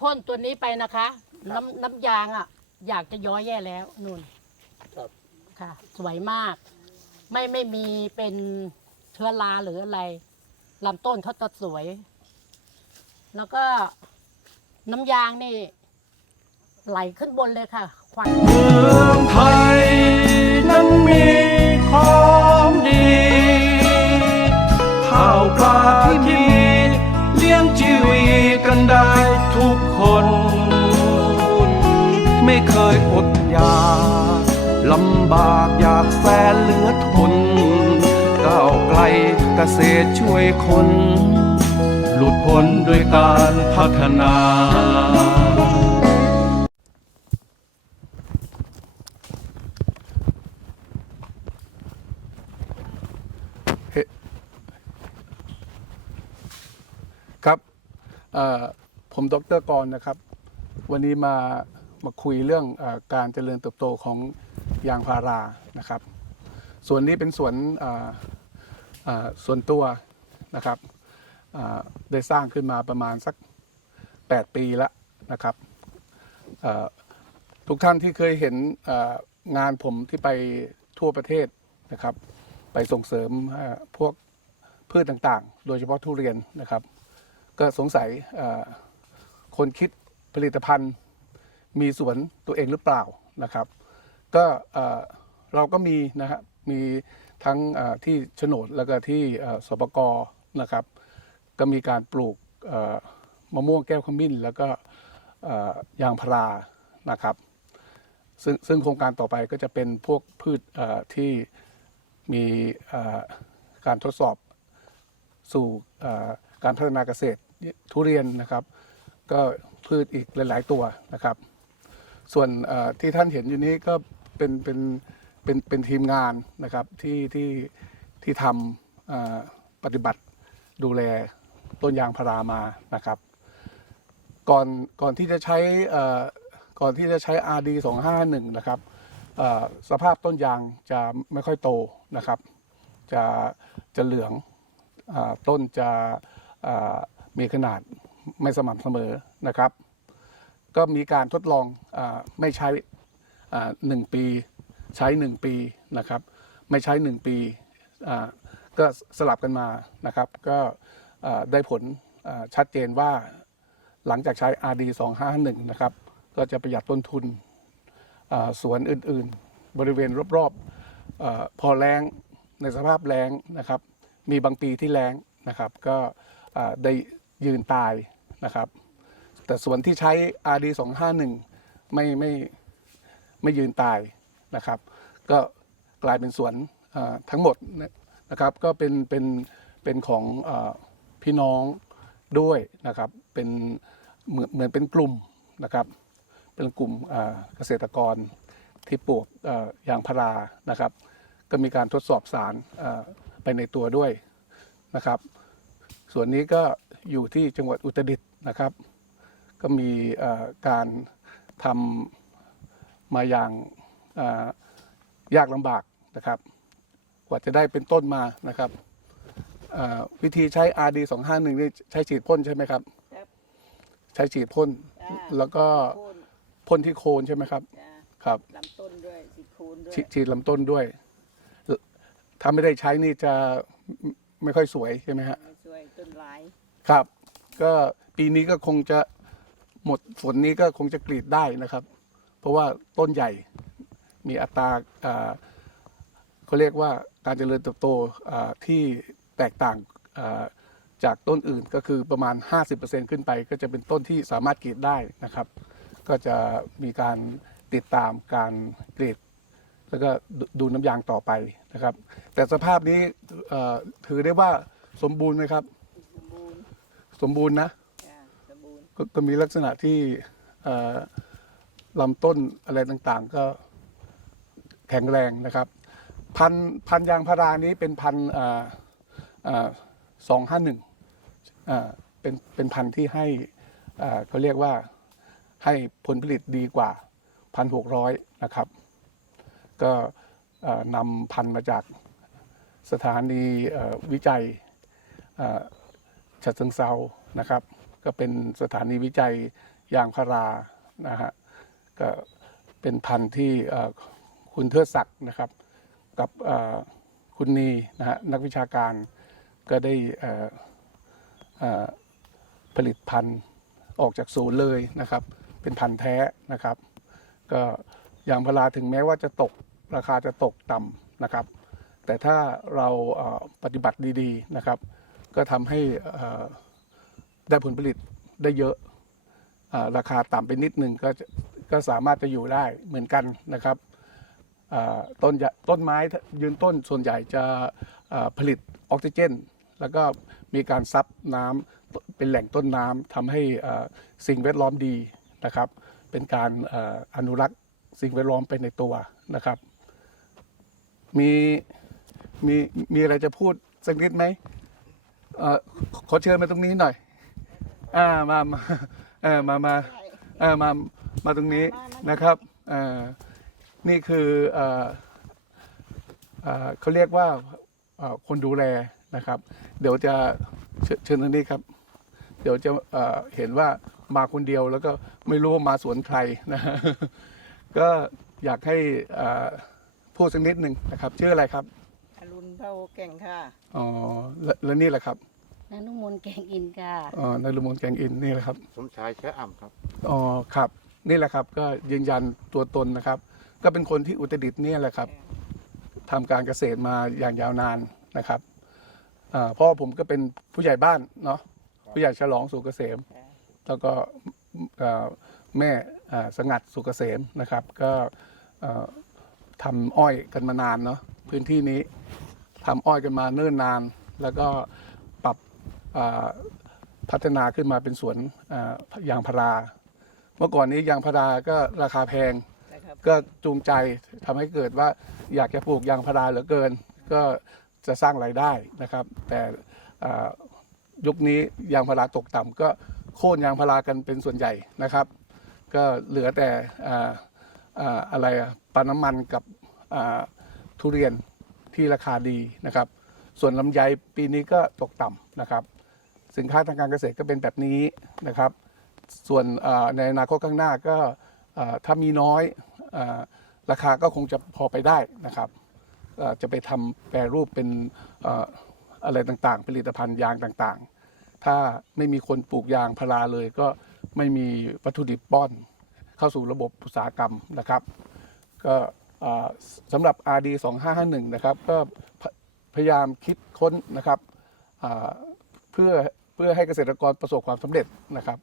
พ่นตัวนี้ไปนะคะน้ำน้ำยางอะ อยากจะย้อยแย่แล้วนุ่นครับ ค่ะ สวยมาก ไม่ไม่มีเป็นเชื้อราหรืออะไรลำต้นเขาจะสวย แล้วก็น้ำยางนี่ ไหลขึ้นบนเลยค่ะควัน เมืองไทยนั้นมีของดี ข้าวปลาที่มีเลี้ยงชีวิตกันได้ ยอดอยากลำบากอยากแสนเหลือทนก้าวไกลเกษตรช่วยคน หลุดพ้นด้วยการพัฒนาครับเอ่อผมดรกรนะครับ วันนี้มา มาคุยเรื่องอการเจริญเติบโตของยางพารานะครับส่วนนี้เป็นสวนส่วนตัวนะครับได้สร้างขึ้นมาประมาณสัก 8 ปีแล้วนะครับทุกท่านที่เคยเห็นงานผมที่ไปทั่วประเทศนะครับ ไปส่งเสริมพวกพืชต่างๆ โดยเฉพาะทุเรียนนะครับ ก็สงสัยคนคิดผลิตภัณฑ์ มีสวนตัวเองหรือเปล่านะครับ ก็เราก็มีนะฮะมีทั้งที่โฉนดแล้วก็ที่สปกนะครับ ก็มีการปลูกมะม่วงแก้วขมิ้น แล้วก็ยางพารานะครับซึ่งซึ่งโครงการต่อไปก็จะเป็นพวกพืชที่มีการทดสอบสู่การพัฒนาเกษตรทุเรียนนะครับ ก็พืชอีกหลาย ๆ ตัวนะครับ ส่วนที่ท่านเห็นอยู่นี้ก็เป็นเป็นเป็นเป็นทีมงานนะครับที่ที่ที่ทำปฏิบัติดูแลต้นยางพารามานะครับ ก่อนก่อนที่จะใช้ก่อนที่จะใช้ RD 251นะครับสภาพต้นยางจะไม่ค่อยโตนะครับ จะจะเหลืองอต้นจะมีขนาดไม่สม่ำเสมอนะครับ ก็มีการทดลองอไม่ใช้อ่หนึ่งปีใช้หนึ่งปีนะครับ ไม่ใช้หนึ่งปีก็สลับกันมานะครับ ก็ได้ผลชัดเจนว่าหลังจากใช้ RD 251นะครับ ก็จะประหยัดต้นทุนสวนอื่นๆ บริเวณรอบๆพอแรงในสภาพแรงนะครับ มีบางปีที่แรงนะครับ ก็ได้ยืนตายนะครับ แต่ส่วนที่ใช้ RD 251ไม่ไม่ไม่ยืนตายนะครับ ก็กลายเป็นสวนทั้งหมดนะครับก็เป็นเป็นเป็นของอพี่น้องด้วยนะครับเป็นเหมือนเหมือนเป็นกลุ่มนะครับ เป็นกลุ่มเกษตรกรที่ปลูกยางพารานะครับ ก็มีการทดสอบสารไปในตัวด้วยนะครับ ส่วนนี้ก็อยู่ที่จังหวัดอุตรดิตถ์นะครับ ก็มีเอ่อการทำมาอย่างอ่ายากลำบากนะครับ กว่าจะได้เป็นต้นมานะครับอ่าวิธีใช้ RD 251นี่ใช้ฉีดพ่นใช่ไหมครับครับใช้ฉีดพ่นจ้าแล้วก็โคนพ่นที่โคนใช่ไหมครับจ้าครับลำต้นด้วยสิโคนด้วยฉฉีดลำต้นด้วย ถ้าไม่ได้ใช้นี่จะไม่ไม่ค่อยสวยใช่ไหมฮะไม่ช่วยต้นหลายครับ ก็ปีนี้ก็คงจะ หมดฝนนี้ก็คงจะกรีดได้นะครับ เพราะว่าต้นใหญ่มีอัตราเขาเรียกว่าการเจริญเติบโตที่แตกต่างจากต้นอื่นก็คือประมาณ 50%ขึ้นไป ก็จะเป็นต้นที่สามารถกรีดได้นะครับ ก็จะมีการติดตามการกรีดแล้วก็ดูน้ำยางต่อไปนะครับ แต่สภาพนี้ถือได้ว่าสมบูรณ์ไหมครับ สมบูรณ์นะ จ้าสมบูรณ์ก็ก็มีลักษณะที่ลำต้นอะไรต่างๆ ก็แข็งแรงนะครับ พันธุ์พันธุ์ยางพารานี้เป็นพันสองห้าหนึ่งเป็นเป็นพันธุ์ที่ให้เขาเรียกว่าให้ผลผลิตดีกว่าพันหกร้อยนะครับ ก็นำพันธุ์มาจากสถานีวิจัยเอ่อฉะเชิงเซานะครับ ก็เป็นสถานีวิจัยยางพารานะฮะก็เป็นพันธุ์ที่คุณเทิดศักดิ์นะครับ กับคุณนีนะฮะนักวิชาการก็ได้ผลิตพันธุ์ออกจากศูนย์เลยนะครับ เป็นพันธุ์แท้นะครับ ก็ยางพาราถึงแม้ว่าจะตกราคาจะตกต่ำนะครับ แต่ถ้าเราปฏิบัติดีๆนะครับ ก็ทำให้อ่อ ได้ผลผลิตได้เยอะราคาต่ำไปนิดหนึ่งก็จะก็สามารถจะอยู่ได้เหมือนกันนะครับต้นต้นไม้ยืนต้นส่วนใหญ่จะผลิตออกซิเจน แล้วก็มีการซับน้ำเป็นแหล่งต้นน้ำทำให้สิ่งแวดล้อมดีนะครับ เป็นการออนุรักษ์สิ่งแวดล้อมไปในตัวนะครับ มีมีมีอะไรจะพูดสักนิดไหมอขอเชิญมาตรงนี้หน่อย อ่ามามาเออมามาเออมามาตรงนี้นะครับเอ่อนี่คือเอ่อเอ่อเขาเรียกว่าเอ่อคนดูแลนะครับ เดี๋ยวจะเชิญเชิญตรงนี้ครับ เดี๋ยวจะเอ่อเห็นว่ามาคนเดียวแล้วก็ไม่รู้ว่ามาสวนใครนะก็อยากให้เอ่อพูดสักนิดหนึ่งนะครับ ชื่ออะไรครับ อรุณเท่าแก่งค่ะ อ๋อแล้วแล้วนี่แหละครับ นานุมนต์แกงอินค่ะอ๋อนายลุมนแกงอินนี่แหละครับ สมชายแค่อ่ำครับอ๋อครับ นี่แหละครับก็ยืนยันตัวตนนะครับ ก็เป็นคนที่อุตรดิตถ์เนี่ยแหละครับทำการเกษตรมาอย่างยาวนานนะครับอ่าพ่อผมก็เป็นผู้ใหญ่บ้านเนาะผู้ใหญ่ฉลองสุกเกษม แล้วก็เอ่อแม่อ่าสงัดสุกเกษมนะครับ ก็เอ่อทำอ้อยกันมานานเนาะพื้นที่นี้ทำอ้อยกันมาเนิ่นนาน แล้วก็ปรับอ่า พัฒนาขึ้นมาเป็นสวนอ่ายางพารา เมื่อก่อนนี้ยางพาราก็ราคาแพงนะครับก็จูงใจทำให้เกิดว่าอยากจะปลูกยางพาราเหลือเกิน ก็จะสร้างรายได้นะครับ แต่อ่ายุคนี้ยางพาราตกต่ำก็โค่นยางพารากันเป็นส่วนใหญ่นะครับ ก็เหลือแต่อ่าอ่าอะไรอะปาล์มน้ำมันกับอ่าทุเรียนที่ราคาดีนะครับ ส่วนลำไยปีนี้ก็ตกต่ำนะครับ สินค้าทางการเกษตรก็เป็นแบบนี้นะครับ ส่วนในอนาคตข้างหน้าก็ถ้ามีน้อยอราคาก็คงจะพอไปได้นะครับจะไปทำแปรรูปเป็นออะไรต่างๆ ผลิตภัณฑ์ยางต่างๆ ถ้าไม่มีคนปลูกยางพาราเลยก็ไม่มีวัตถุดิบป้อนเข้าสู่ระบบอุตสาหกรรมนะครับ ก็สำหรับ RD 2551 นะครับ ก็พยายามคิดค้นนะครับเพื่อ พื่อให้เกษตรกรประสบความสำเร็จนะครับ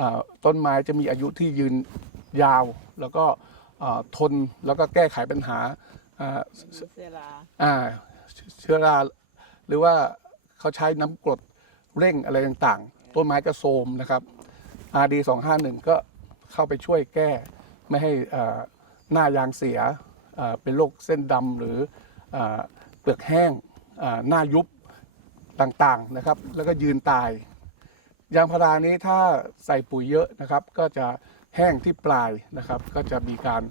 อ่าต้นไม้จะมีอายุที่ยืนยาว แล้วก็อ่าทนแล้วก็แก้ไขปัญหาอ่าเสลาอ่าเชื้อราหรือว่าเขาใช้น้ำกรดเร่งอะไรต่างๆ ต้นไม้ก็โทรมนะครับ RD 251ก็เข้าไปช่วยแก้ไม่ให้อ่าหน้ายางเสียอ่าเป็นโรคเส้นดำหรืออาเปลือกแห้งอ่าหน้ายุบ ต่างๆนะครับ แล้วก็ยืนตาย ยางพารานี้ถ้าใส่ปุ๋ยเยอะนะครับ ก็จะแห้งที่ปลายนะครับ ก็จะมีการ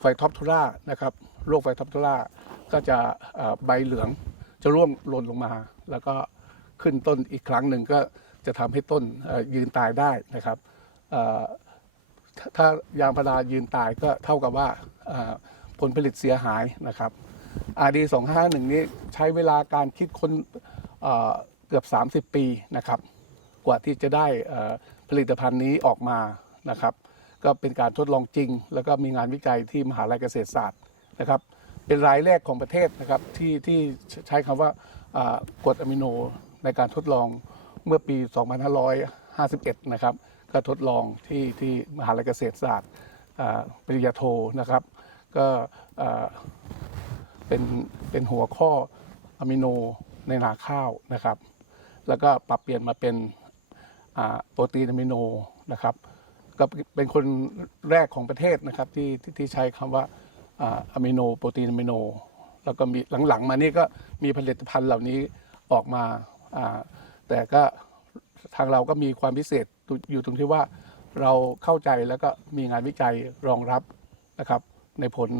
ไฟท็อปทูรานะครับโรคไฟท็อปทูราก็จะใบเหลืองจะร่วงหล่นลงมา แล้วก็ขึ้นต้นอีกครั้งหนึ่งก็จะทำให้ต้นยืนตายได้นะครับถ้ายางพารายืนตายก็เท่ากับว่าผลผลิตเสียหายนะครับ RD 251 นี้ใช้เวลาการคิดค้นเอ่อเกือบ 30 ปีนะครับ กว่าที่จะได้ผลิตภัณฑ์นี้ออกมานะครับ ก็เป็นการทดลองจริง แล้วก็มีงานวิจัยที่มหาลัยเกษตรศาสตร์นะครับ เป็นรายแรกของประเทศนะครับที่ที่ใช้คำว่าอ่ากรดอะมิโนในการทดลองเมื่อปี 2551 นะครับ ก็ทดลองที่ที่มหาลัยเกษตรศาสตร์ปริญญาโทนะครับ ก็ เป็นเป็นหัวข้ออะมิโนในนาข้าวนะครับ แล้วก็ปรับเปลี่ยนมาเป็นโปรตีนอะมิโนนะครับก็เป็นคนแรกของประเทศนะครับที่ที่ที่ใช้คำว่าอ่าอะมิโนโปรตีนอะมิโน แล้วก็มีหลังๆ มานี่ก็มีผลิตภัณฑ์เหล่านี้ออกมาแต่ก็ทางเราก็มีความพิเศษอยู่ตรงที่ว่าเราเข้าใจแล้วก็มีงานวิจัยรองรับนะครับ ในผล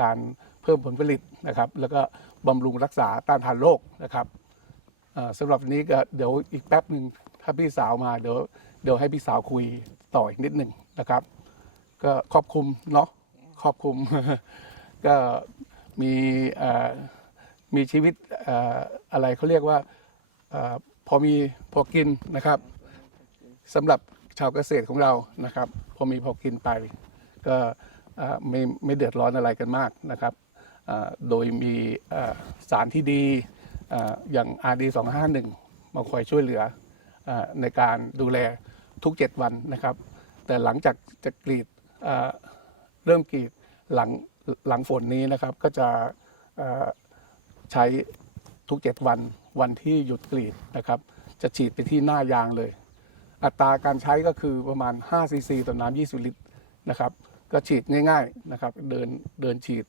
การเพิ่มผลผลิต นะครับ แล้วก็บำรุงรักษาต้านทานโรคนะครับสำหรับนี้ก็เดี๋ยวอีกแป๊บหนึ่งถ้าพี่สาวมาเดี๋ยวเดี๋ยวให้พี่สาวคุยต่ออีกนิดหนึ่งนะครับ ก็ครอบคลุมเนาะครอบคลุมก็มีมีชีวิตอะไรเขาเรียกว่าพอมีพอกินนะครับสำหรับชาวเกษตรของเรานะครับ พอมีพอกินไป ก็ไม่ไม่เดือดร้อนอะไรกันมากนะครับ โดยมีสารที่ดีอ่ออย่าง RD 251 มาคอยช่วยเหลืออในการดูแลทุก 7 วันนะครับ แต่หลังจากจะกรีดเริ่มกรีดหลังหลังฝนนี้นะครับก็จะใช้ทุก 7 วันวันที่หยุดกรีดนะครับ จะฉีดไปที่หน้ายางเลย อัตราการใช้ก็คือประมาณ5ซีซีต่อน้ำ20 ลิตรนะครับ ก็ฉีดง่ายๆนะครับ เดินเดินฉีด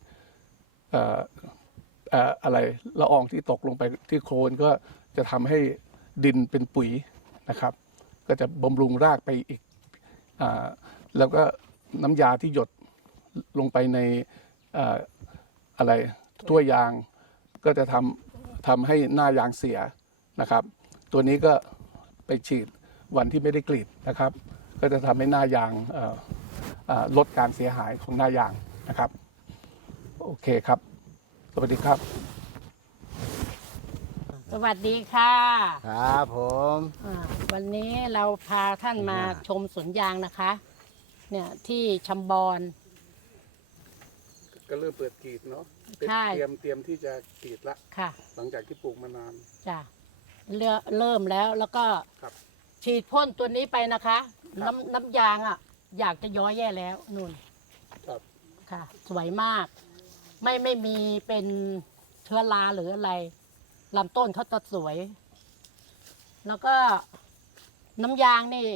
อะไรละอองที่ตกลงไปที่โคลนก็จะทำให้ดินเป็นปุ๋ยนะครับ ก็จะบำรุงรากไปอีกอแล้วก็น้ำยาที่หยดลงไปในเอ่อะไรถ้วยยางก็จะทำทำให้หน้ายางเสียนะครับ ตัวนี้ก็ไปฉีดวันที่ไม่ได้กรีดนะครับ ก็จะทำให้หน้ายางลดการเสียหายของหน้ายางนะครับ โอเคครับ สวัสดีครับ สวัสดีค่ะครับผมอ่าวันนี้เราพาท่านมาชมสวนยางนะคะ เนี่ยที่ชำบอน ก็เริ่มเปิดกรีดเนาะใช่ เตรียมเตรียมที่จะกรีดละ ค่ะหลังจากที่ปลูกมานาน จ้ะเริ่มเริ่มแล้วแล้วก็ครับ ฉีดพ่นตัวนี้ไปนะคะครับน้ำน้ำยางอะ อยากจะย้อยแย่แล้วนุ่นครับ ค่ะ สวยมาก ไม่ไม่มีเป็นเชื้อราหรืออะไรลำต้นเขาจะสวย แล้วก็น้ำยางนี่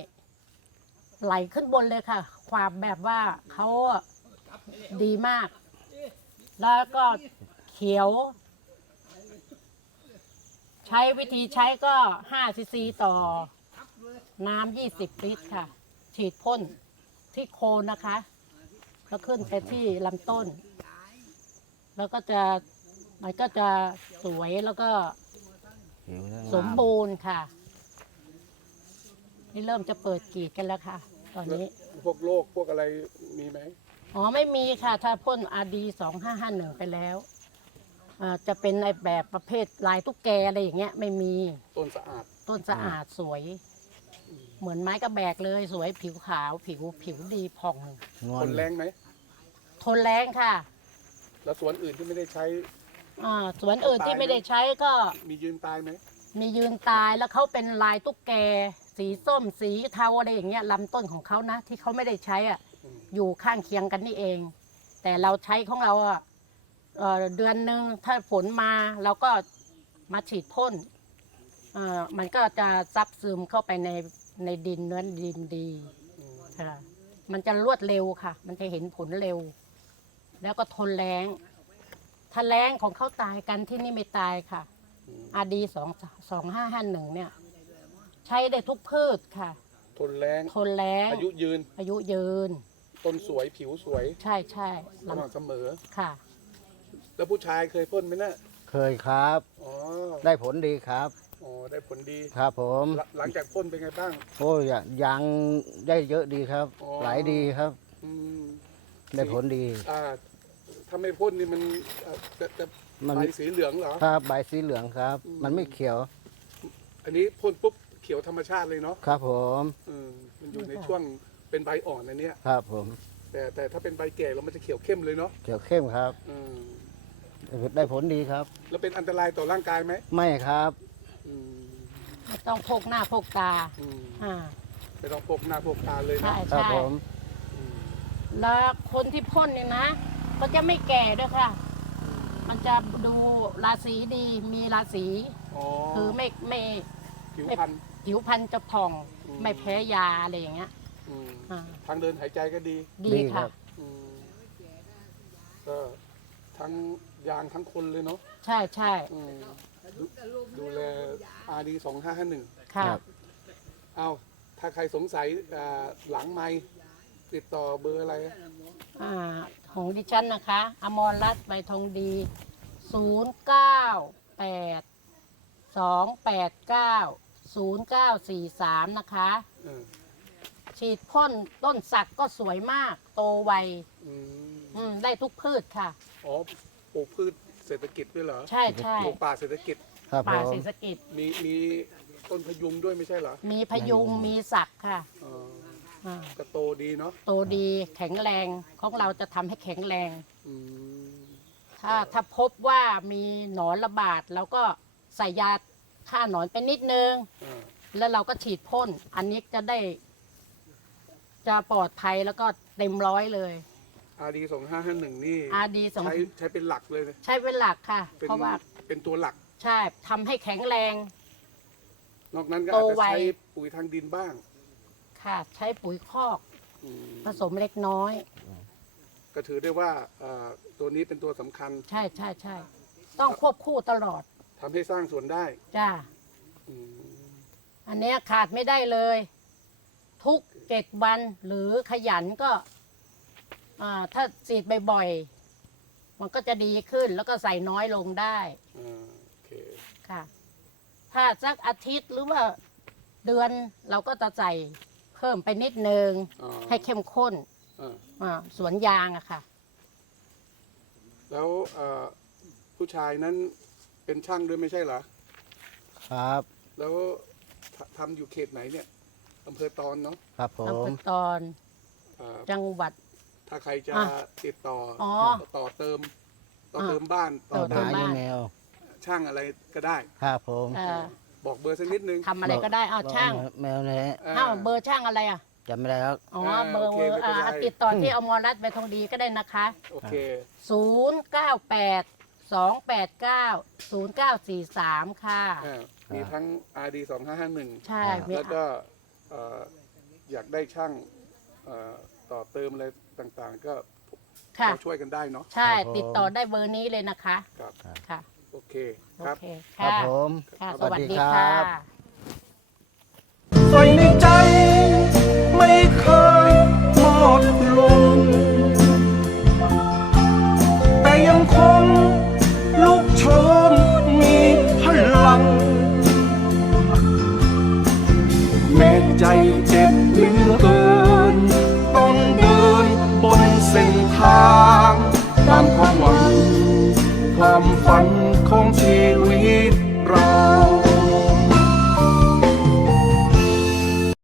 ไหลขึ้นบนเลยค่ะ ความแบบว่าเขาดีมาก แล้วก็เขียว ใช้วิธีใช้ก็5ซีซีต่อ น้ำ20 ลิตรค่ะ ฉีดพ่นที่โคนนะคะ แล้วขึ้นไปที่ลำต้น แล้วก็จะมันก็จะสวยแล้วก็สมบูรณ์ค่ะ นี่เริ่มจะเปิดกรีดกันแล้วค่ะ ตอนนี้ พวกโรคพวกอะไรมีไหมอ๋อไม่มีค่ะ ถ้าพ่นอาดีสองห้าห้าหนึ่งไปแล้วอ่าจะเป็นในแบบประเภทลายตุ๊กแกอะไรอย่างเงี้ย ไม่มีต้นสะอาดต้นสะอาดสวย เหมือนไม้กระแบกเลย สวยผิวขาว ผิวผิวดีผ่องงทอนนแรงไหมทนแรงค่ะ แล้วสวนอื่นที่ไม่ได้ใช้ อ่าสวนอื่นที่ไม่ได้ใช้ก็มียืนตายไหมมียืนตายแล้วเขาเป็นลายตุ๊กแก สีส้มสีเทาอะไรอย่างเงี้ยลำต้นของเขานะ ที่เขาไม่ได้ใช้อะอืมอยู่ข้างเคียงกันนี่เอง แต่เราใช้ของเราอะเอ่อเดือนหนึ่งถ้าฝนมาเราก็มาฉีดพ่นเอ่อมันก็จะซับซึมเข้าไปในในดินเนื้อดินดีอืมค่ะมันจะรวดเร็วค่ะ มันจะเห็นผลเร็ว แล้วก็ทนแรงถ้าแรงของเขาตายกันที่นี่ไม่ตายค่ะอืมอาดีสองสองห้าห้าหนึ่งเนี่ย ใช้ได้ทุกพืชค่ะ ทนแรงทนแรงอายุยืน อายุยืน ต้นสวยผิวสวย ใช่ใช่สม่ำเสมอค่ะ แล้วผู้ชายเคยพ่นไหมนะเคยครับ อ๋อได้ผลดีครับอ๋อได้ผลดีครับผมหลังหลังจากพ่นเป็นไงบ้าง โอ้ยยังได้เยอะดีครับ อ๋อ หลายดีครับ อืมได้ผลดี อ่า ถ้าไม่พ่นนี่มันเอ่อจะจะมัน ใบสีเหลืองเหรอครับใบสีเหลืองครับ อืม มันไม่เขียวอันนี้พ่นปุ๊บเขียวธรรมชาติเลยเนาะครับผมเออมันอยู่ในช่วงเป็นใบอ่อนอันเนี้ยครับผมแต่แต่ถ้าเป็นใบแก่แล้วมันจะเขียวเข้มเลยเนาะเขียวเข้มครับอืมได้ผลดีครับ แล้วเป็นอันตรายต่อร่างกายไหมไม่ครับอืมไม่ต้องพกหน้าพกตาอืมอ่าไม่ต้องพกหน้าพกตาเลยนะใช่ครับใช่ผม อืมแล้วคนที่พ่นเนี่ยนะ ก็จะไม่แก่ด้วยค่ะ มันจะดูราศีดีมีราศีอ๋อคือไม่ไม่ผิวพรรณ ผิวพรรณจะผ่อง อืม ไม่แพ้ยาอะไรอย่างเงี้ยอืมอ่าทางเดินหายใจก็ดี ดีค่ะอืมก็ทั้งยางทั้งคนเลยเนาะใช่ใช่อืมดูดูแลอาดีสองห้าห้าหนึ่งค่ะ ครับ เอาถ้าใครสงสัยอ่าหลังไม้ติดต่อเบอร์อะไรอ่า ของดิฉันนะคะ อมรรัตน์ใบทองดี 0 9 8 2 8 9 0 9 4 3 นะคะเออฉีดพ่นต้นสักก็สวยมาก โตไวอืมอืมได้ทุกพืชค่ะ อ๋อปลูกพืชเศรษฐกิจด้วยเหรอใช่ใช่ปลูกป่าเศรษฐกิจ ครับผป่ามเศรษฐกิจมีมีต้นพยุงด้วยไม่ใช่เหรอมีพยุง มีสักค่ะ อ๋อ อ่าก็โตดีเนาะโตดีแข็งแรงของเราจะทำให้แข็งแรง อืมถ้าถ้าพบว่ามีหนอนระบาดเราก็ใส่ยาฆ่าหนอนไปนิดนึง อ่าแล้วเราก็ฉีดพ่น อันนี้จะได้ จะปลอดภัยแล้วก็เต็มร้อยเลยอาดีสองห้าห้าหนึ่งนี่อาดีสองใช้ใช้เป็นหลักเลยนะใช้เป็นหลักค่ะ เป็นเพราะว่าเป็นตัวหลัก ใช่ทำให้แข็งแรง นอกนั้นก็โตอาจจะไว ใช้ปุ๋ยทางดินบ้าง ค่ะ ใช้ปุ๋ยคอกอืมผสมเล็กน้อย ก็ถือได้ว่าเอ่อตัวนี้เป็นตัวสำคัญใช่ใช่ใช่ต้องควบคู่ตลอดทำให้สร้างสวนได้จ้า อืมอันเนี้ยขาดไม่ได้เลย ทุกเจ็ดวันหรือขยันก็อ่าถ้าฉีดบ่อยๆ มันก็จะดีขึ้นแล้วก็ใส่น้อยลงได้อ่าโอเคค่ะ ถ้าสักอาทิตย์หรือว่าเดือนเราก็จะใส่ เพิ่มไปนิดนึง อ๋อให้เข้มข้นอ่าอ่าสวนยางอะค่ะ แล้วเอ่อผู้ชายนั้นเป็นช่างด้วยไม่ใช่เหรอ ครับ แล้วททำอยู่เขตไหนเนี่ยอำเภอตอนเนาะครับผอำมเภอตอนเอ่อจังหวัด ถ้าใครจะอะติดต่อออต่อเติม ต่ออะเติมบ้านต่ต่ออเติเติมมหาบ้านอีเมลช่างอะไรก็ได้ ครับผม เอ่อ บอกเบอร์สักนิดนึง ทำอะไรก็ได้เอาช่างเมลนะฮะอ่าอ้าวเบอร์ช่างอะไรอะจำไม่ได้แล้วอ๋ออ่าเบอร์โอเคไม่เป็นอ่าไรติดต่อที่อมรรัตน์ไปทองดีก็ได้นะคะ โอเค 0 9 8 2 8 9 0 9 4 3 ค่ะ อ่ามีทั้ง RD 2551 ใช่มีแล้วก็เอ่ออยากได้ช่างเอ่อต่อเติมอะไรต่างๆ ก็ค่ะ เราช่วยกันได้เนาะ ใช่ครับผมติดต่อได้เบอร์นี้เลยนะคะ ครับ ค่ะ โอเคครับ เคครับผมสวัสดีค่ะ ใส่ในใจ